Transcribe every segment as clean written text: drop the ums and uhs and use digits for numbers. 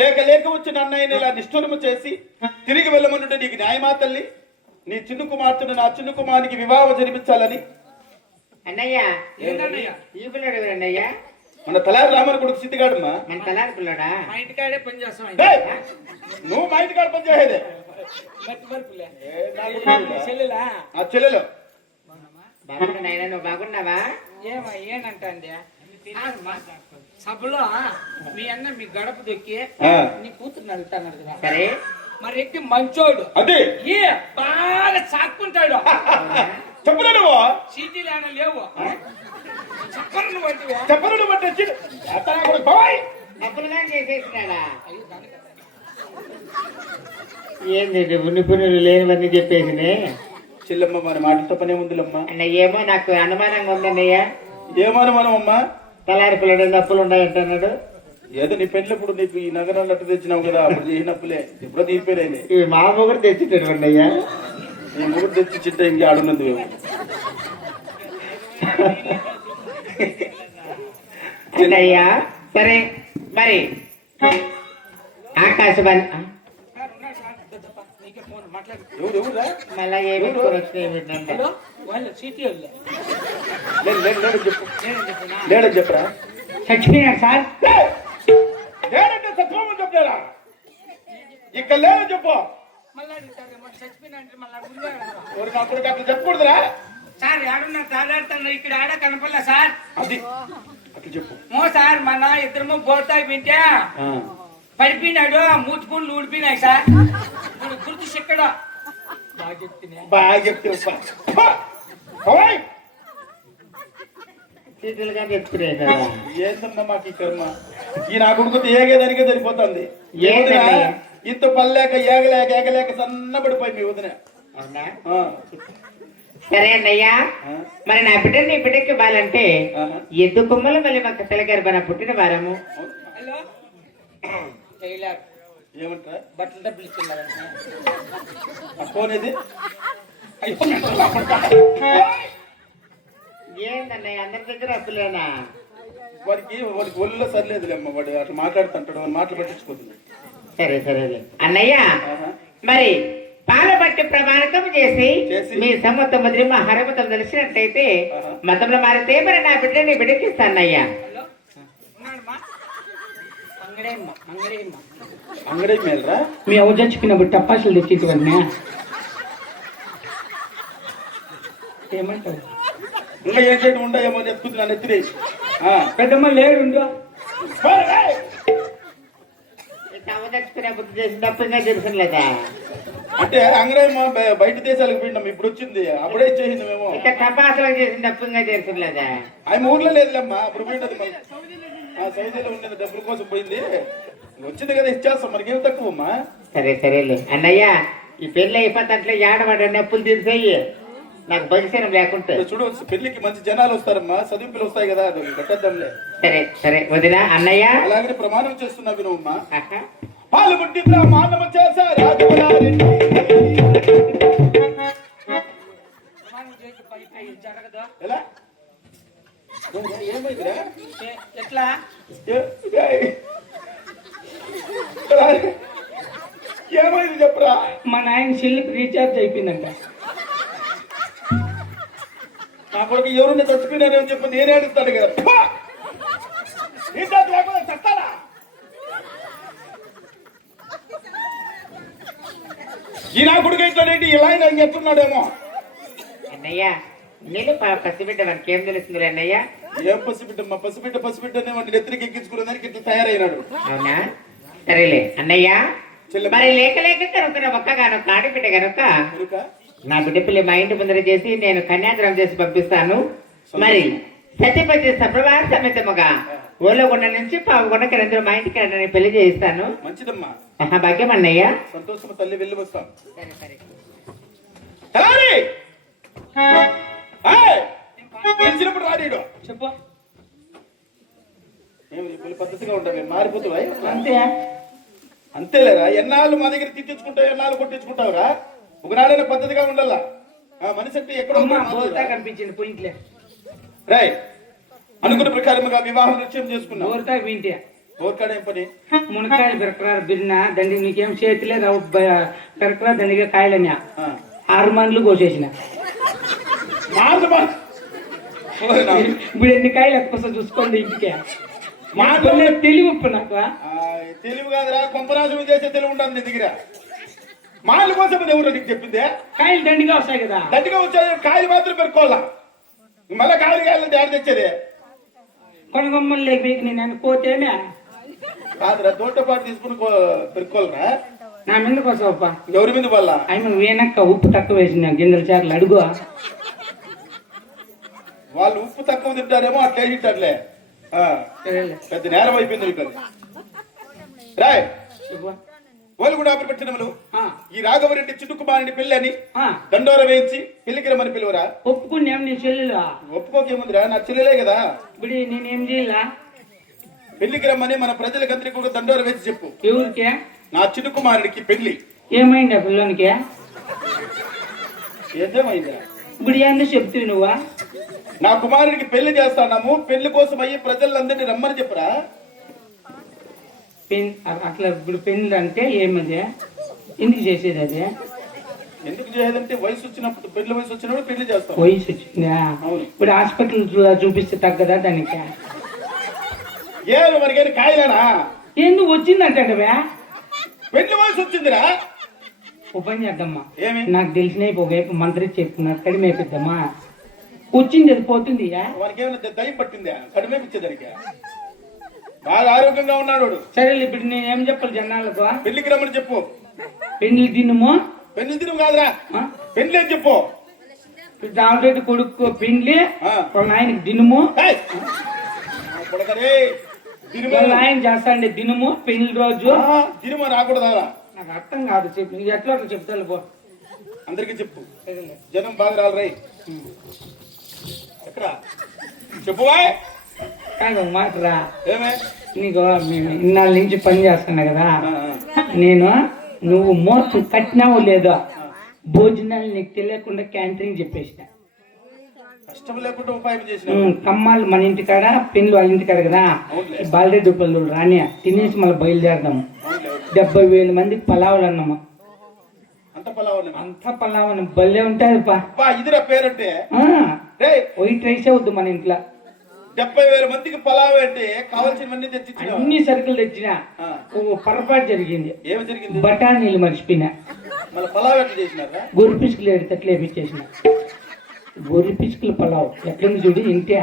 లేక లేక వచ్చిన అన్నయ్యని ఇలా నిష్ఠురము చేసి తిరిగి వెళ్ళమనుంటే నీకు న్యాయమా తల్లి? నీ చిన్న కుమార్తెను నా చిన్న కుమారునికి వివాహం జరిపించాలని. అన్నయ్య ఈ పిల్లడు ఎవరన్నయ్య? మన తలారి రామని కొడుకు సిద్ధిగాడమ్మా. మన తలారి పిల్లడా? మా ఇంటికాడే పని చేస్తాం. నువ్వు మా ఇంటికాడ పని చేసేదే. చెల్లెలా? ఆ చెల్లెలు బాగున్నా నాయన, నువ్వు బాగున్నావా? ఏమా ఏనంటే సభలో మీ అన్న మీ గడప దొక్కి నీ కూతురు అడుగుతాను కదా. సరే మరి ఎక్కి మంచోడు అదే ఏ బాగా చాక్కుంటాడు. చెప్పరా నువ్వు? సీటీలు ఏమైనా లేవు చెప్పరు నువ్వు అంటే చెప్పరు నువ్వు అంటే అప్పులుగా చేసేసినాడా? ఏంది ఉన్ని పుణ్యులు లేనివన్నీ చెప్పేసినే? చెల్లెమ్మ మరి మాటలతో పనే ఉందిలమ్మా. అన్నయ్య ఏమో నాకు అనుమానంగా ఉందన్నయ్య. ఏమనుమానం అమ్మా? తలారి పిల్లడు అప్పులు ఉన్నాయంటున్నాడు. ఏదో నీ పెళ్ళప్పుడు నీకు ఈ నగరాలు అట్టు తెచ్చినావు కదా, అప్పుడు చేసినప్పులే ఎప్పుడో తీసిపోయినాయి. ఇవి మా మొగుడు తెచ్చిట్టాడు అన్నయ్య. నీ మొగుడు తెచ్చి చిట్ట ఇంకే ఆడున్నది మేము. అన్నయ్య సరే మరి ఆకాశవాణి ఎవరు ఎవరురా? మళ్ళా ఏమి వచ్చినాయి? వాళ్ళు సీటీ లేడని చెప్పు. లేడని చెప్పరా? చచ్చిపోయినాడు సార్. లేడంటే సత్వం చెప్పలేరా? ఇక్కడ లేదని చెప్పు. మళ్ళీ చచ్చిపోయినా మరి నా కొడుకు అట్లా చెప్పకూడదురా? సార్ ఆడున్న తాదాడుతున్నా ఇక్కడ ఆడ కనపడలే సార్. అది అట్లా చెప్పు. మో సార్ మన ఇద్దరము బోల్తాయి వింటే పడిపోయినాడు, మూతుకుళ్ళు ఊడిపోయినాయి సార్. ఇప్పుడు గుర్తు చెక్కడు. బాగా చెప్తున్నా. బాగా చెప్తే సీటులుగా చెప్తున్నాయి కదా. ఏందమ్మా మాకు ఈ కర్మ? ఈ నా కొడుకు ఏగేదానికే సరిపోతుంది. ఏంటండి? ఇంత పల్లేక ఏగలేక ఏగలేక సన్నబడిపోయి మీ వదిన. అవునా? సరే అన్నయ్య మరి నా బిడ్డ నీ బిడ్డకి ఇవ్వాలంటే ఎద్దు కొమ్మలు మళ్ళీ మాకు తెలగరబన పుట్టిన వారము. హలో టైలర్ ఏమంటా? బట్టలు డబ్బులు ఇచ్చిందా? ఫోన్ ఇది ఏందన్నయ్య అందరి దగ్గర అప్పులేనా? వాడికి ఒళ్ళో సరిలేదులేమ్మ. వాడు అట్లా మాట్లాడుతుంటాడు, మాటలు పట్టించుకోతుంది. సరే సరేలే అన్నయ్య మరి పాల బట్టి ప్రమాణకం చేసి మీ సమ్మతం వదిలి మా హరమతం తెలిసినట్లయితే మతంలో మారితే మరి నా బిడ్డ నీ బిడ్డకి ఇస్తానయ్యా. అంగడే మేలరా? మీ అవ్వ చచ్చిపోయినప్పుడు టపాసులు తెచ్చేటివన్నీ ఏమంటావు? ఇంకా ఏం చేయడం ఉండేమో ఎత్తుకుతున్నాను ఎత్తురే. పెద్దమ్మ లేడుండో చచ్చిపోయిన బుద్ధి చేసి తప్పగా తెలుసులేదా? అంటే అంగడేమో బయట దేశాలకు పోయినాం, ఇప్పుడు వచ్చింది అప్పుడే ఇచ్చేసింది మేము. ఇక్కడ టపాసులు చేసి తప్పగా తెలుసులేదా? ఆయన ఊర్లో లేదులేమ్మా, అప్పుడు పోయినది సౌదీలో ఉండేది, డబ్బుల కోసం పోయింది. వచ్చింది కదా ఇచ్చేస్తాం, మనకి ఏమి తక్కువమ్మా. సరే సరేలే అన్నయ్య ఈ పెళ్లి అయిపోతే ఏడవాడని అప్పులు తీర్చేయి, నాకు భవిష్యం లేకుంటే. చూడు పెళ్లికి మంచి జనాలు వస్తారమ్మా, చదివింపులు వస్తాయి కదా, అది కట్టద్దాంలే. సరే సరే వదినా అన్నయ్య. అలాగనే ప్రమాణం చేస్తున్నా వినమ్మా. పాలు పుట్టి ప్రమాణం చేశారు ఎలా? ఏమైందిరా? ఎట్లా ఏమైంది చెప్పరా? మా నాయన సెల్లుకి రీఛార్జ్ అయిపోయిందంట. నా కొడుకు ఎవరున్నా చచ్చిపోయినారని చెప్పి నేనే అడుగుతాడు కదా. రీఛార్జ్ లేకుండా చస్తారా? ఈ నా కొడుకు ఇట్లాంటి ఇలా చెప్తున్నాడేమో. అన్నయ్య నేను పసిబిడ్డ మనకి ఏం తెలుస్తుంది అన్నయ్య? ఏం పసిబిడ్డమ్మా? పసిబిడ్డనే వాడిని నెత్తిరికి ఎక్కించుకునేదానికి ఇట్లా తయారైనాడు. అవునా? సరేలే అన్నయ్య మరి లేక లేక కనుక ఒక్కగాను ఆడబిడ్డ కనుక నా బిడ్డ పిల్లి మా ఇంటి ముందర చేసి నేను కన్యాదానం చేసి పంపిస్తాను. మరి సత్యపతి సప్రవాస సమేతముగా ఓలగొండ నుంచి పావుగొండ కేంద్రం మా ఇంటికి నేను పెళ్లి చేయిస్తాను. మంచిదమ్మా. భాగ్యం అన్నయ్య. సంతోషం తల్లి, వెళ్ళి వస్తాం. సరే సరే తెలిసినప్పుడు రాడీడు చెప్పు. పద్ధతిగా ఉంటాయి, మారిపోతావా? అంతే అంతేలేరా? ఎన్నాళ్ళు మా దగ్గర తిట్టించుకుంటావు, ఎన్నాళ్ళు కొట్టించుకుంటావురా? ఒకనాడైనా పద్ధతిగా ఉండాలా. మనిషి అంటే ఎక్కడో కనిపించింది పోయింట్లే. రాయ్ అనుకున్న ప్రకారముగా వివాహం నిశ్చయం చేసుకున్నాం. వింటే ఊరికాడ ఏం పని? మునక్కాయలు పెరకరారు బిన్న దండి నీకేం చేతిలేదు పెరకరా దండిగా కాయలన్నా 6 మందులు కోసేసిన ఇప్పుడు ఎన్ని కాయలు ఎత్తుకొస్తా చూసుకోండి ఇంటికే తెలివి నాకు తెలివి కాదురా, కొంపరాశం చేసే తెలివి ఉంటుంది నీ దగ్గర. మాటల కోసం ఎవరు నీకు చెప్పిందే? కాయలు దండిగా వస్తాయి కదా. దండిగా వచ్చాయి, కాయలు మాత్రం పెరుకోవాలా. మళ్ళా కాయలు డాడీ తెచ్చేది కొనగొమ్మలు లేక నేను అనుకోతేనే కాదురా, తోట పాటు తీసుకుని పెరుకోవాలరా. నా మీదకి వస్తావప్ప. ఎవరి మీద వల్ల? ఆయన వేనక్క ఉప్పు తక్కువ వేసిన గింజల చారులు అడుగు. వాళ్ళు ఉప్పు తక్కువ తింటారేమో అట్లా తింటారులే. పెద్ద నేరం అయిపోయింది మీకు. రాయ్ వాళ్ళు కూడా పెట్టినములు ఈ రాఘవరెడ్డి చిట్టుకుమారుని పెళ్లి అని దండోర వేయించి పెళ్లికి రమ్మని పిలువరా? ఒప్పుకున్నాం నీ చెల్లెలా. ఒప్పుకోకేముందిరా, నా చెల్లెలే కదా. ఇప్పుడు నేనేం చేయాలా? పెళ్లికి రమ్మని మన ప్రజలకందరికీ కూడా దండోర వేసి చెప్పు. ఎవరికే? నా చిట్టుకుమారుడికి పెళ్లి. ఏమైంది ఆ పిల్లోనికి? ఏదేమైందా? ఇప్పుడు ఏందో చెప్తావు నువ్వా? నా కుమారుడికి పెళ్లి చేస్తాము, పెళ్లి కోసం అయ్యి ప్రజలందరినీ రమ్మని చెప్పరా? అట్లా ఇప్పుడు పెళ్లి అంటే ఏమది? ఎందుకు చేసేది అది? ఎందుకు చేయాలంటే వయసు వచ్చినప్పుడు, పెళ్లి వయసు వచ్చినప్పుడు పెళ్లి చేస్తాం. వయసు వచ్చిందా? ఇప్పుడు హాస్పిటల్ చూపిస్తే తగ్గదా దానికి? ఏమి మరి కాయలేనా? ఎందుకు వచ్చిందంటే పెళ్లి వయసు వచ్చిందిరా. ఓ పని చేద్దామా, ఏమి నాకు తెలిసిన ఒకవైపు మంత్రి చెప్తున్నారు కడిమేపిద్దామా? వచ్చింది అది పోతుంది. వానికి ఏమైనా దయ్యం పట్టిందా? కడిమేపిచ్చేదానికి బాగా ఆరోగ్యంగా ఉన్నాడు. సరే ఇప్పుడు నేనేం చెప్పాలి జనాలకు? పెళ్లికి రమ్మని చెప్పు. పెళ్లి తినుము. పెళ్లి తిను కాదురా, పెళ్లి అని చెప్పు. దాంట్లో కొడుకు పెళ్లి, ఆయనకి దినుము. ఆయన చేస్తాండి దినుము పెళ్లి రోజు. దినుము రాకూడదా? నాకు అర్థం కాదు, చెప్పు నీకు ఎట్లా చెప్తాను పో. అందరికి చెప్పు, జనం బాగా రాలరాయి. ఎక్కడ చెప్పువా? కాదు మాటరా. ఏమే నీకు మేము ఇన్నాళ్ళ నుంచి పని చేస్తున్నా కదా, నువ్వు మోసం కట్టినావో లేదో భోజనాలు నీకు తెలియకుండా క్యాంటీన్ చెప్పేసిన. కష్టం లేకుండా ఉపాయం చేసిన. కమ్మాలు మన ఇంటికాడ, పెళ్లి వాళ్ళ ఇంటికాడ కదా, బాలరెడ్డి పళ్ళు రాని తినేసి మళ్ళీ బయలుదేరదాము. 70,000 మందికి పలావులు అన్నాము. అంత పలావని భలే ఉంటాయి. ఇదిరా పేరంటే వైట్ రైస్ అవుద్ది మన ఇంట్లో. 70,000 మందికి పలావ్ అంటే కావాల్సినవన్నీ తెచ్చి అన్ని సరుకులు తెచ్చినా. పొరపాటు జరిగింది. ఏమి జరిగింది? బఠానీలు మర్చిపోయినా. మళ్ళీ పలావ్ ఎట్లా చేసినారా? గొర్రె పిసుకులు ఎట్లా వేపించేసిన. గొర్రె పిసుకులు పలావ్ ఎట్లుంది చూడు. ఇంటే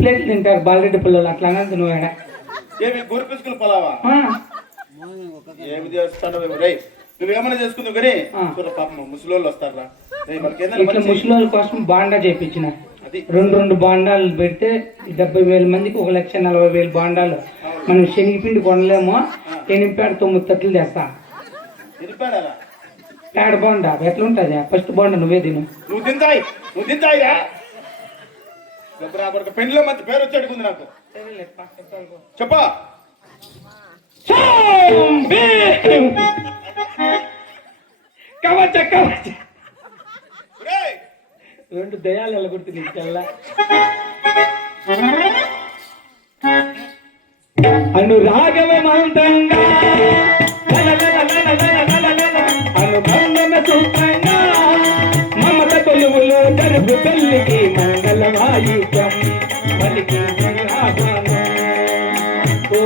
ప్లేట్లు తింటారు బాలరెడ్డి పిల్లలు. అట్లా అన్నది నువ్వు ఎడ. ఏమి గొర్రె పిసుకులు పలావా? ఏమి చేస్తాను రై, నువ్వేమన్నా చేసుకుందావు కానీ పాపం ముసలోళ్ళు వస్తారా? ముసలోళ్ళ కోసం బాండా చేయించిన. 2 బాండాలు పెడితే 70,000 మందికి 1,40,000 బాండాలు. మనం శనగపిండి కొనలేమో. ఎనిమిపేడ 9 తట్లు తెస్తా. పేడ బాండా ఎట్లుంటది? ఫస్ట్ బాండా నువ్వే తిను. నువ్వు తింటాయిరా. పెళ్లిలో మంచి పేరు వచ్చేట్టుకుంది నాకు. చెప్పా. కవచ 2 దయాలు ఎలా గుర్తు నీకు తెల్ల. అనురాగమంతంగా అనుబంధమ సూత్రంగా మమత కొలువులో జరుపు పెళ్లికి మంగళవాయిద్యం పలికింది ఆహ్వానం. ఓ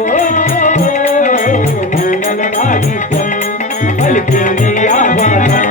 మంగళవాయిద్యం పలికింది ఆహ్వానం.